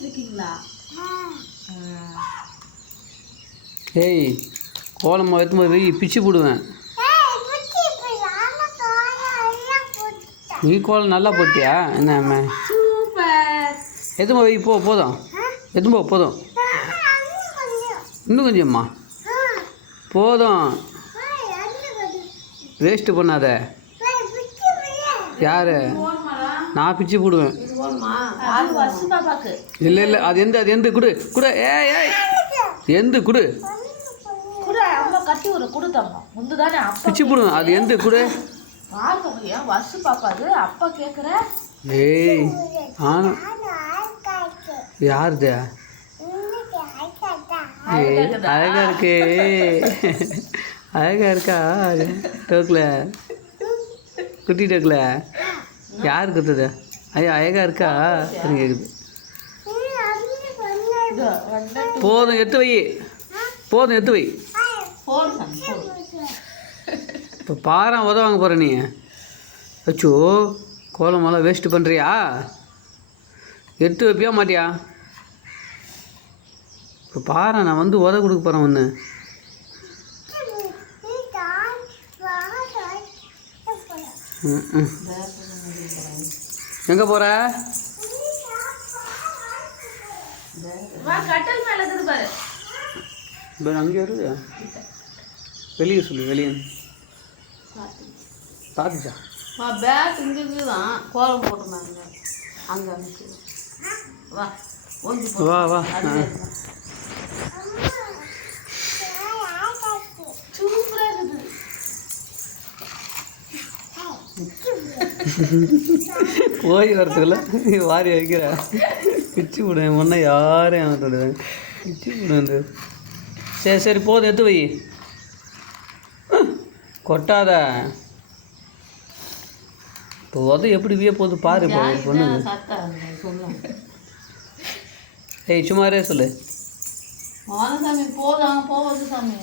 விளையாடிட்டு இருக்கீங்களா? ஏய் கோலம் எடுத்து போய் பிச்சு போடுவேன். நீ கோலம் நல்லா போட்டியா என்ன? சூப்பர். எதுவும் வை போ, போதும். எதுவும் போதும். இன்னும் கொஞ்சம்மா போதும். வேஸ்ட்டு பண்ணாத. யார்? நான் பிச்சு போடுவேன். இல்லை இல்லை, அது எந்த குடு குடு. ஏய் எந்த குடு பிச்சு போடுவேன். அது எந்த குடு? ஏய் ஆனா யாருது? அழகா இருக்கு. அழகா இருக்கா டோக்கில்? குட்டி டோக்கில் யார் குத்துது? ஐயா அழகா இருக்கா கேட்குது. போதும் எடுத்து வை. போதும் எடுத்து வை. இப்போ பாரம் உதவாங்க போகிற நீ. அச்சோ கோலமெல்லாம் வேஸ்ட்டு பண்ணுறியா? எடுத்து வைப்பியா மாட்டியா? இப்போ பாரு நான் வந்து உத கொடுக்க போகிறேன் ஒன்று. எங்கே போகிற? அங்கே வருது. வெளியே சொல்லு. வெளியே பார்த்துச்சா? பேட் இங்கே தான் கோலம் போட்டுருந்தாங்க. அங்கே வா வா வா. போய் வரத்துக்குள்ள வாரி வைக்கிற. பிச்சு விடுவேன் முன்னே யாரையும் விடுவேன். பிச்சு விடுவேன். சரி சரி போதும் எடுத்து வை. கொட்டாத. இப்போ உதவி எப்படி விய போகுது பாரு. இப்போ ஒரு பொண்ணு. ஏய் சும்மாரே சொல்லு. சாமி போதும் போவது சாமி.